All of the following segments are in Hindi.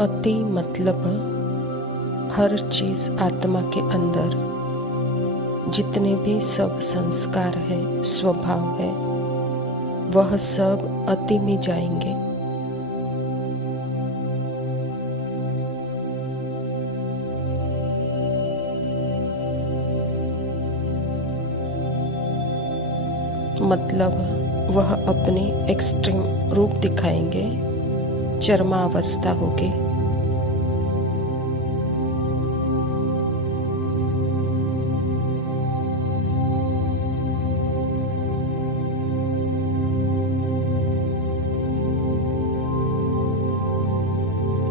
अति मतलब हर चीज आत्मा के अंदर जितने भी सब संस्कार है, स्वभाव है, वह सब अति में जाएंगे। मतलब वह अपनी एक्सट्रीम रूप दिखाएंगे, चरमावस्था होगी।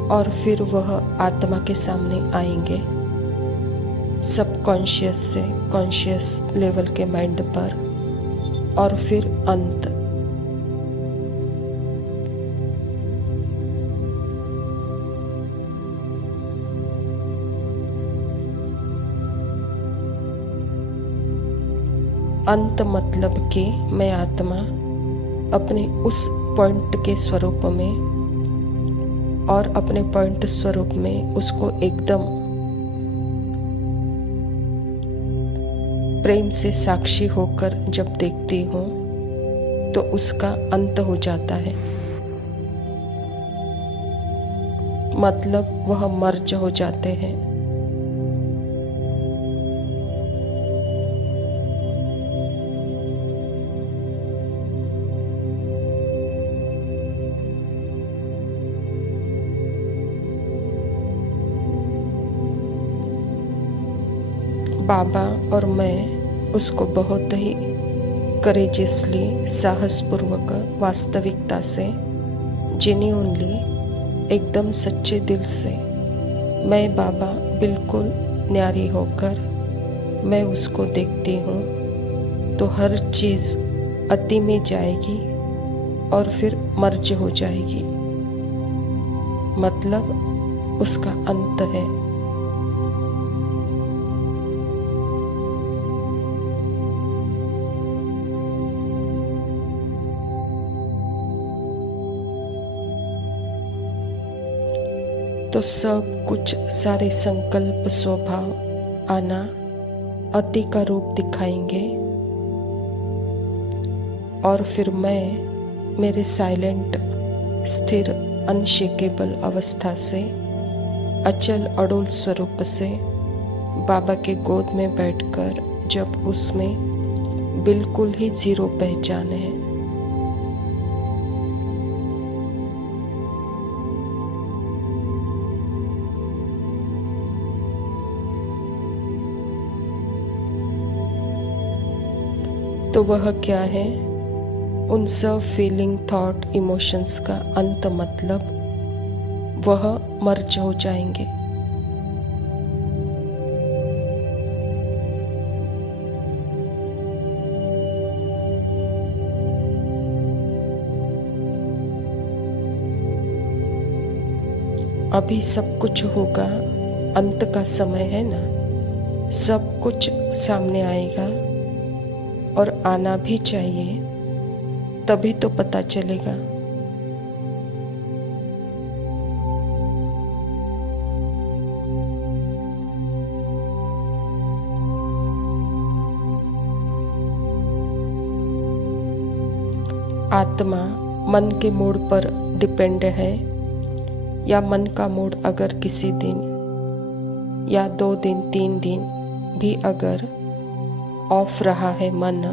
और फिर वह आत्मा के सामने आएंगे, सबकॉन्शियस से कॉन्शियस लेवल के माइंड पर, और फिर अंत। अंत मतलब कि मैं आत्मा अपने उस पॉइंट के स्वरूप में और अपने पॉइंट स्वरूप में उसको एकदम प्रेम से साक्षी होकर जब देखती हूँ तो उसका अंत हो जाता है। मतलब वह मर्ज हो जाते हैं। बाबा और मैं उसको बहुत ही करेजियसली, साहसपूर्वक, वास्तविकता से, जेन्युइनली, एकदम सच्चे दिल से, मैं बाबा बिल्कुल न्यारी होकर मैं उसको देखती हूँ तो हर चीज़ अति में जाएगी और फिर मर्ज हो जाएगी। मतलब उसका अंत है। तो सब कुछ, सारे संकल्प, स्वभाव, आना अति का रूप दिखाएंगे। और फिर मैं मेरे साइलेंट, स्थिर, अनशेकेबल अवस्था से, अचल अडोल स्वरूप से बाबा के गोद में बैठकर जब उसमें बिल्कुल ही जीरो पहचान है, तो वह क्या है? उन सब फीलिंग, थॉट, इमोशंस का अंत। मतलब वह मर्ज हो जाएंगे। अभी सब कुछ होगा, अंत का समय है ना, सब कुछ सामने आएगा और आना भी चाहिए, तभी तो पता चलेगा। आत्मा मन के मूड पर डिपेंड है, या मन का मूड अगर किसी दिन या 2 दिन 3 दिन भी अगर ऑफ रहा है मन,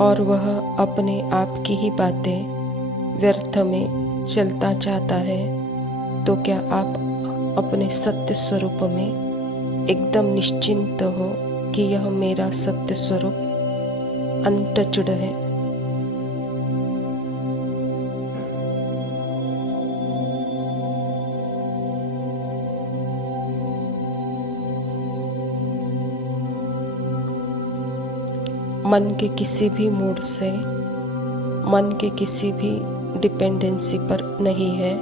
और वह अपने आप की ही बातें व्यर्थ में चलता जाता है, तो क्या आप अपने सत्य स्वरूप में एकदम निश्चिंत हो कि यह मेरा सत्य स्वरूप अनटच्ड है? मन के किसी भी मूड से, मन के किसी भी डिपेंडेंसी पर नहीं है,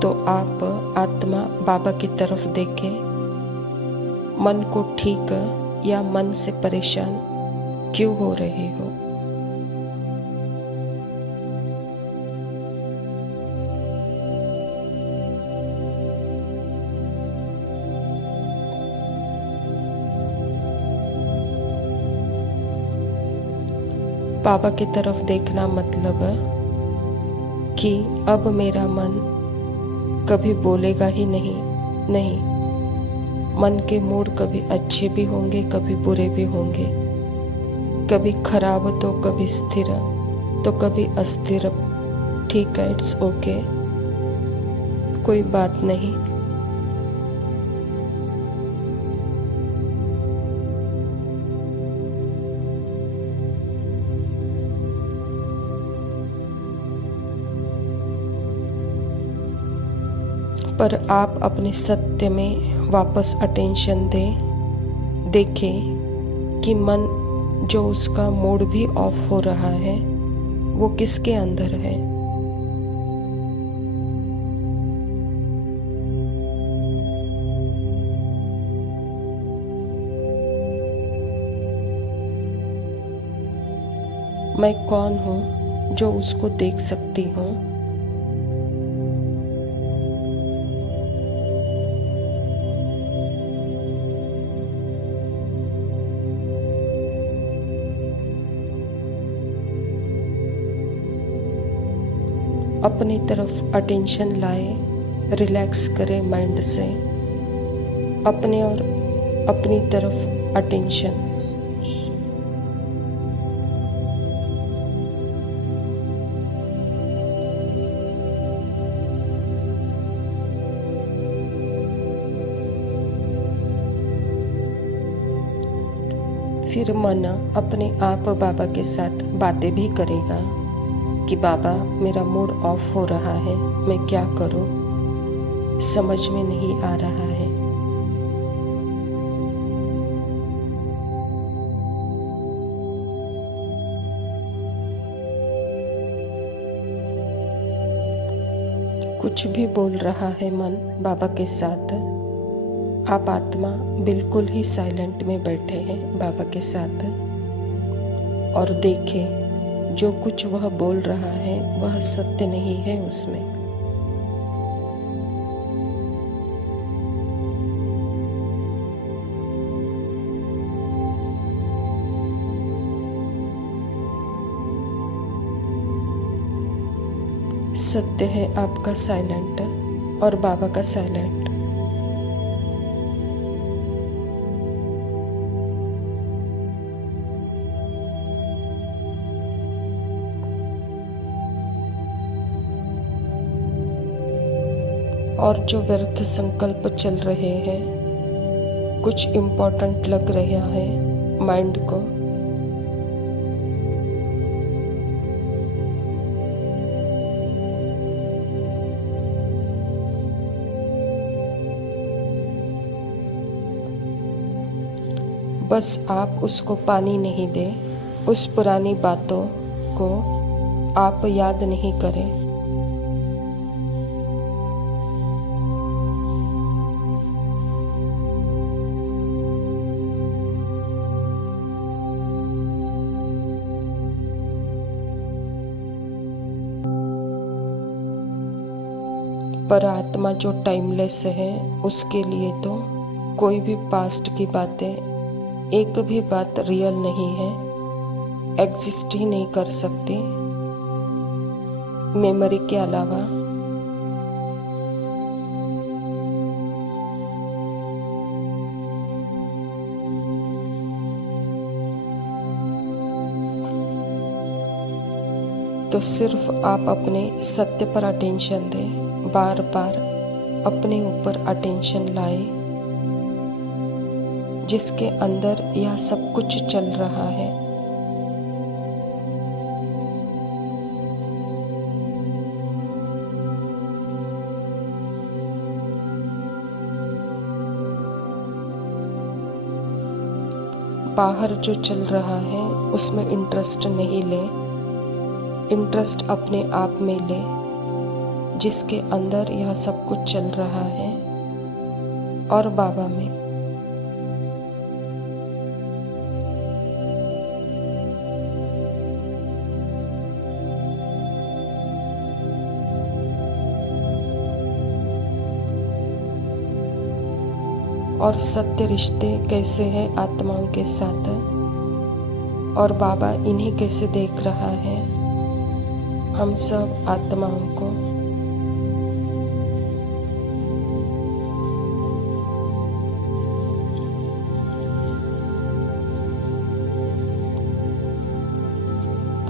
तो आप आत्मा बाबा की तरफ देखें मन को ठीक या मन से परेशान क्यों हो रहे हो। बाबा की तरफ देखना मतलब कि अब मेरा मन कभी बोलेगा ही नहीं। मन के मूड कभी अच्छे भी होंगे, कभी बुरे भी होंगे, कभी खराब तो कभी स्थिर तो कभी अस्थिर। ठीक है, इट्स ओके, कोई बात नहीं। पर आप अपने सत्य में वापस अटेंशन देखें कि मन जो उसका मूड भी ऑफ हो रहा है वो किसके अंदर है। मैं कौन हूँ जो उसको देख सकती हूँ। अपनी तरफ अटेंशन लाए, रिलैक्स करें माइंड से, अपने और अपनी तरफ अटेंशन। फिर मन अपने आप बाबा के साथ बातें भी करेगा कि बाबा मेरा मूड ऑफ हो रहा है, मैं क्या करूं, समझ में नहीं आ रहा है। कुछ भी बोल रहा है मन बाबा के साथ, आप आत्मा बिल्कुल ही साइलेंट में बैठे हैं बाबा के साथ और देखें जो कुछ वह बोल रहा है वह सत्य नहीं है उसमें। सत्य है आपका साइलेंट और बाबा का साइलेंट। और जो व्यर्थ संकल्प चल रहे हैं, कुछ इम्पोर्टेंट लग रहा है माइंड को, बस आप उसको पानी नहीं दें, उस पुरानी बातों को आप याद नहीं करें। पर आत्मा जो टाइमलेस है उसके लिए तो कोई भी पास्ट की बातें, एक भी बात रियल नहीं है, एग्जिस्ट ही नहीं कर सकती मेमोरी के अलावा। तो सिर्फ आप अपने सत्य पर अटेंशन दें, बार बार अपने ऊपर अटेंशन लाए जिसके अंदर यह सब कुछ चल रहा है। बाहर जो चल रहा है उसमें इंटरेस्ट नहीं ले, इंटरेस्ट अपने आप में ले जिसके अंदर यह सब कुछ चल रहा है और बाबा में। और सत्य रिश्ते कैसे हैं आत्माओं के साथ, और बाबा इन्हें कैसे देख रहा है, हम सब आत्माओं को।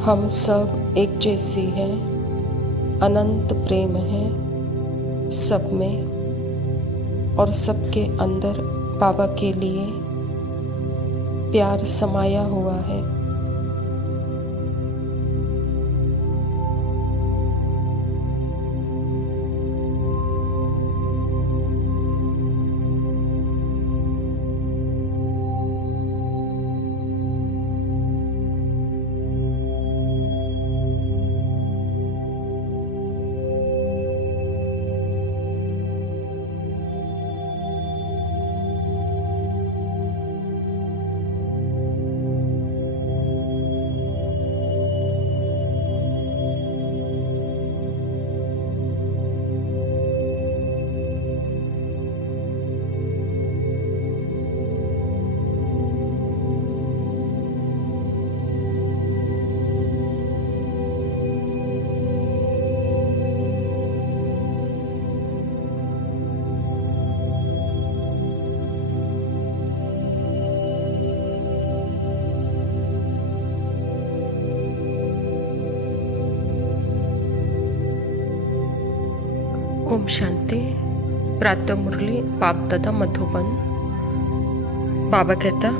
हम सब एक जैसी हैं, अनंत प्रेम है सब में, और सबके अंदर बाबा के लिए प्यार समाया हुआ है। ओम शांति। प्रातः मुरली बाप दादा मधुबन। बाबा कहता,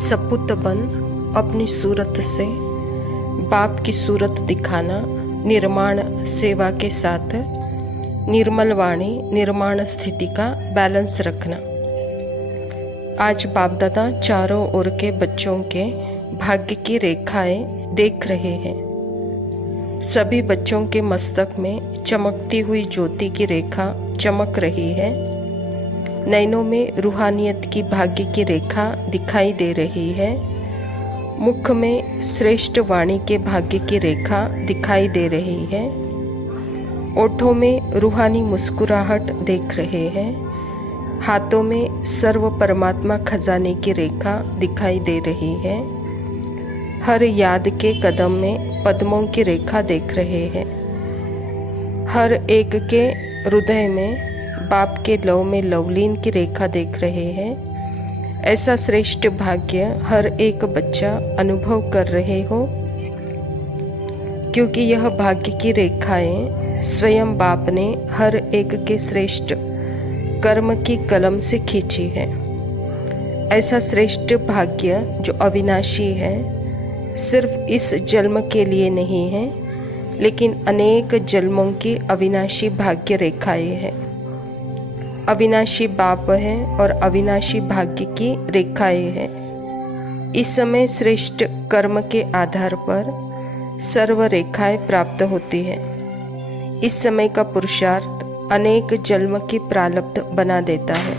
सपूत बन अपनी सूरत से बाप की सूरत दिखाना, निर्माण सेवा के साथ निर्मल वाणी निर्माण स्थिति का बैलेंस रखना। आज बाप दादा चारों ओर के बच्चों के भाग्य की रेखाएं देख रहे हैं। सभी बच्चों के मस्तक में चमकती हुई ज्योति की रेखा चमक रही है। नैनों में रूहानियत की भाग्य की रेखा दिखाई दे रही है। मुख में श्रेष्ठ वाणी के भाग्य की रेखा दिखाई दे रही है। ओठों में रूहानी मुस्कुराहट देख रहे हैं। हाथों में सर्व परमात्मा खजाने की रेखा दिखाई दे रही है। हर याद के कदम में पद्मों की रेखा देख रहे हैं। हर एक के हृदय में बाप के लव में लवलीन की रेखा देख रहे हैं। ऐसा श्रेष्ठ भाग्य हर एक बच्चा अनुभव कर रहे हो, क्योंकि यह भाग्य की रेखाएं स्वयं बाप ने हर एक के श्रेष्ठ कर्म की कलम से खींची है। ऐसा श्रेष्ठ भाग्य जो अविनाशी है, सिर्फ इस जन्म के लिए नहीं है, लेकिन अनेक जन्मों की अविनाशी भाग्य रेखाएं हैं। अविनाशी बाप है और अविनाशी भाग्य की रेखाएं हैं। इस समय श्रेष्ठ कर्म के आधार पर सर्व रेखाएं प्राप्त होती है। इस समय का पुरुषार्थ अनेक जन्म की प्रारब्ध बना देता है।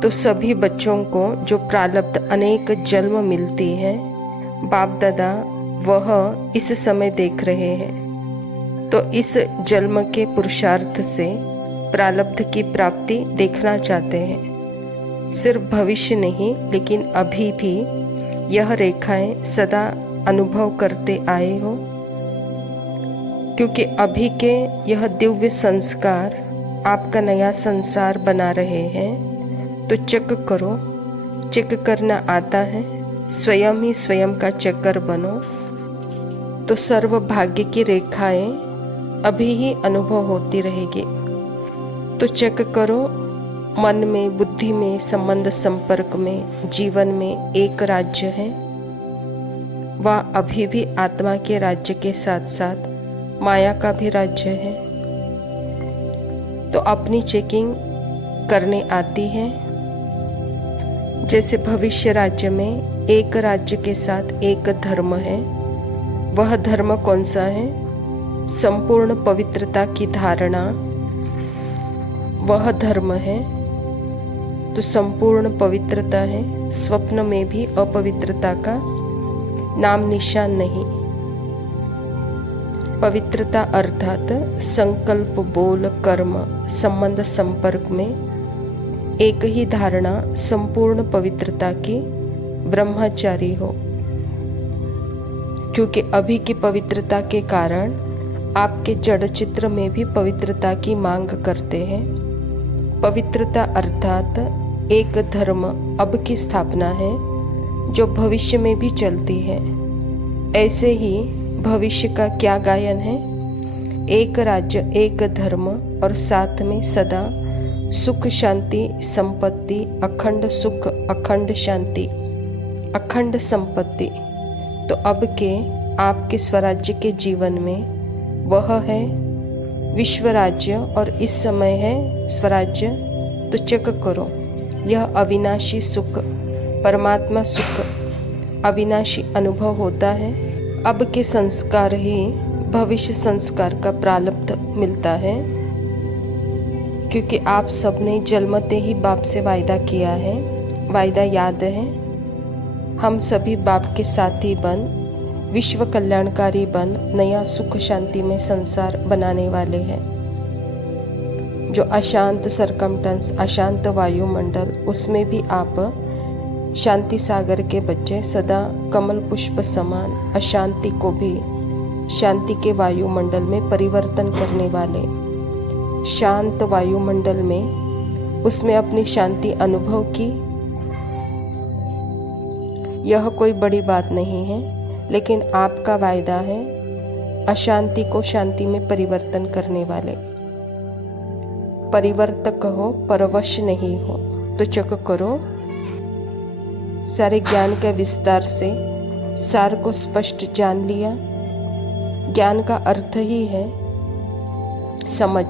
तो सभी बच्चों को जो प्रारब्ध अनेक जन्म मिलती है, बाप दादा वह इस समय देख रहे हैं। तो इस जन्म के पुरुषार्थ से प्रारब्ध की प्राप्ति देखना चाहते हैं। सिर्फ भविष्य नहीं, लेकिन अभी भी यह रेखाएं सदा अनुभव करते आए हो, क्योंकि अभी के यह दिव्य संस्कार आपका नया संसार बना रहे हैं। तो चेक करो, चेक करना आता है, स्वयं ही स्वयं का चक्कर बनो। तो सर्व भाग्य की रेखाएं अभी ही अनुभव होती रहेगी। तो चेक करो, मन में, बुद्धि में, संबंध संपर्क में, जीवन में एक राज्य है, वह अभी भी आत्मा के राज्य के साथ साथ माया का भी राज्य है। तो अपनी चेकिंग करने आती है। जैसे भविष्य राज्य में एक राज्य के साथ एक धर्म है। वह धर्म कौन सा है? संपूर्ण पवित्रता की धारणा वह धर्म है। तो संपूर्ण पवित्रता है। स्वप्न में भी अपवित्रता का नाम निशान नहीं। पवित्रता अर्थात संकल्प, बोल, कर्म, संबंध संपर्क में एक ही धारणा संपूर्ण पवित्रता की ब्रह्मचारी हो, क्योंकि अभी की पवित्रता के कारण आपके जड़ चित्र में भी पवित्रता की मांग करते हैं। पवित्रता अर्थात एक धर्म अब की स्थापना है जो भविष्य में भी चलती है। ऐसे ही भविष्य का क्या गायन है? एक राज्य, एक धर्म और साथ में सदा सुख शांति संपत्ति, अखंड सुख, अखंड शांति, अखंड संपत्ति। तो अब के आपके स्वराज्य के जीवन में वह है विश्व राज्य और इस समय है स्वराज्य। तो चेक करो, यह अविनाशी सुख, परमात्मा सुख, अविनाशी अनुभव होता है। अब के संस्कार ही भविष्य संस्कार का प्रारब्ध मिलता है, क्योंकि आप सबने जन्मते ही बाप से वायदा किया है। वायदा याद है, हम सभी बाप के साथी बन, विश्व कल्याणकारी बन, नया सुख शांति में संसार बनाने वाले हैं। जो अशांत सरकमटेंस, अशांत वायुमंडल, उसमें भी आप शांति सागर के बच्चे, सदा कमल पुष्प समान अशांति को भी शांति के वायुमंडल में परिवर्तन करने वाले। शांत वायुमंडल में उसमें अपनी शांति अनुभव की। यह कोई बड़ी बात नहीं है, लेकिन आपका वायदा है अशांति को शांति में परिवर्तन करने वाले। परिवर्तक हो, परवश नहीं हो। तो चेक करो, सारे ज्ञान के विस्तार से सार को स्पष्ट जान लिया। ज्ञान का अर्थ ही है समझ।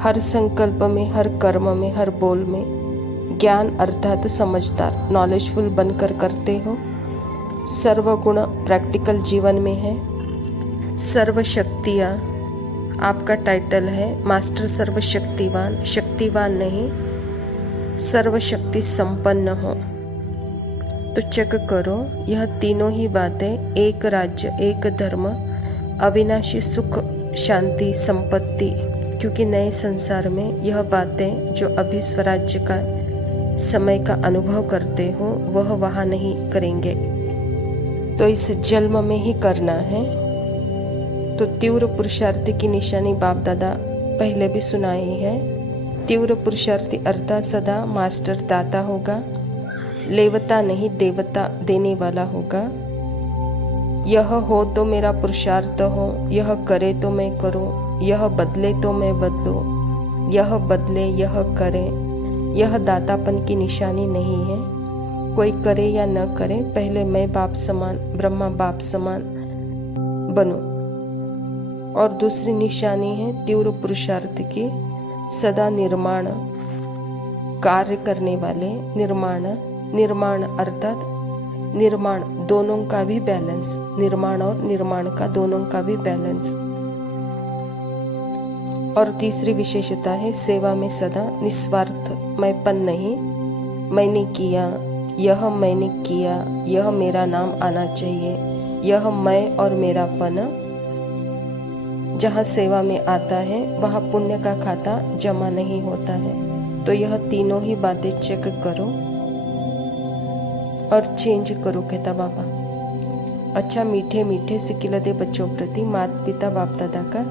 हर संकल्प में, हर कर्म में, हर बोल में ज्ञान अर्थात समझदार, नॉलेजफुल बनकर करते हो। सर्वगुण प्रैक्टिकल जीवन में है। सर्वशक्तियाँ आपका टाइटल है, मास्टर सर्वशक्तिवान, शक्तिवान नहीं, सर्वशक्ति संपन्न हो। तो चेक करो, यह तीनों ही बातें, एक राज्य, एक धर्म, अविनाशी सुख शांति संपत्ति, क्योंकि नए संसार में यह बातें जो अभी स्वराज्य का समय का अनुभव करते हो वह वहाँ नहीं करेंगे। तो इस जन्म में ही करना है। तो तीव्र पुरुषार्थ की निशानी बाप दादा पहले भी सुनाई है। तीव्र पुरुषार्थी अर्थात सदा मास्टर दाता होगा, लेवता नहीं देवता देने वाला होगा। यह हो तो मेरा पुरुषार्थ हो, यह करे तो मैं करूं, यह बदले तो मैं बदलूं, यह बदले यह करे। यह दातापन की निशानी नहीं है। कोई करे या न करे, पहले मैं बाप समान, ब्रह्मा बाप समान बनूं। और दूसरी निशानी है तीव्र पुरुषार्थ की, सदा निर्माण कार्य करने वाले। निर्माण अर्थात निर्माण दोनों का भी बैलेंस, निर्माण और निर्माण का दोनों का भी बैलेंस। और तीसरी विशेषता है सेवा में सदा निस्वार्थ, मैंपन नहीं, मैंने किया, यह मैंने किया, यह मेरा नाम आना चाहिए, यह मैं और मेरापन। जहाँ सेवा में आता है वहाँ पुण्य का खाता जमा नहीं होता है। तो यह तीनों ही बातें चेक करो और चेंज करो, कहता बाबा। अच्छा, मीठे मीठे सिकिलदे बच्चों प्रति माता पिता बाप दादा का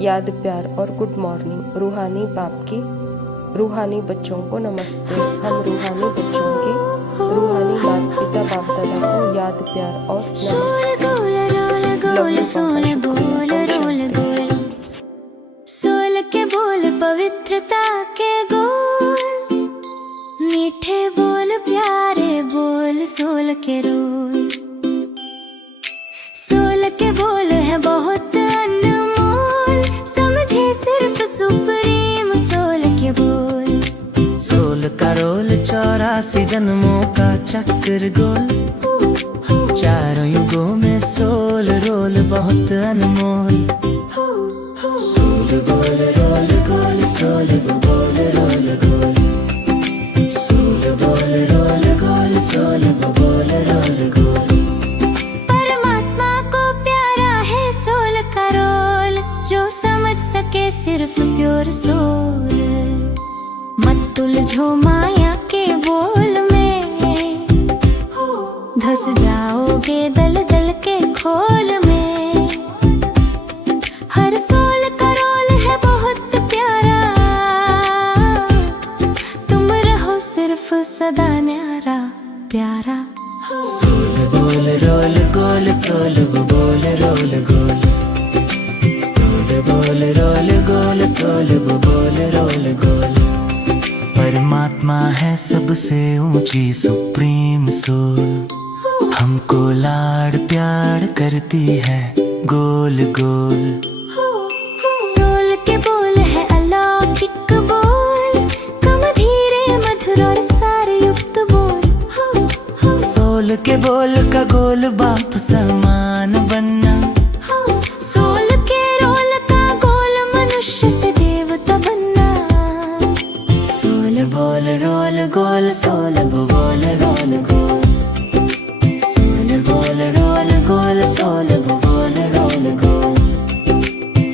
याद प्यार और गुड मॉर्निंग। रूहानी बाप की रूहानी बच्चों को नमस्ते। हम रूहानी बच्चों के रूहानी माता पिता बाप दादा को याद प्यार और नमस्ते। सोल के बोल पवित्रता के गोल, मीठे बोल प्यारे बोल सोल के रोल। सोल के बोल है बहुत अनमोल, समझे सिर्फ सुप्रीम सोल के बोल। सोल का रोल 84 जन्मों का चक्र गोल, चारों युगों में सोल रोल बहुत अनमोल। सोल बोल रोल गोल, सोल बोल रोल गोल, सोल बोल रोल गोल, सोल बोल रोल गोल। परमात्मा को प्यारा है सोल का रोल, जो समझ सके सिर्फ प्योर सोल। मत उलझो माया के बोल में, धस जाओगे दलदल के खोल में। हर सोल का रोल है बहुत प्यारा, तुम रहो सिर्फ सदा न्यारा प्यारा। सोल बोल रोल गोल, सोल बोल रोल गोल, सोल बोल रोल गोल, सोल बोल रोल गोल। परमात्मा है सबसे ऊंची सुप्रीम सोल, हमको लाड़ प्यार करती है गोल गोल। सोल के बोल है अलौकिक बोल, कम धीरे मधुर और सार युक्त बोल। सोल के बोल का गोल बाप समान बनना, सोल के रोल का गोल मनुष्य से देवता बनना। सोल बोल रोल गोल, सोल बोल रोल गोल, सोल बोल रोल गोल, सोल बोल रोल गोल।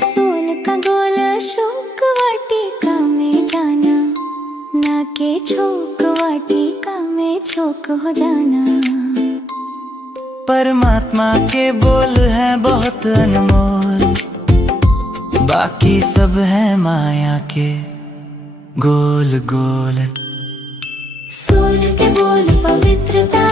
सोल का गोल अशोक वाटिका में जाना, ना के छोक वाटिका में छोक हो जाना। परमात्मा के बोल है बहुत अनमोल, बाकी सब है माया के गोल गोल। सोल के बोल पवित्रता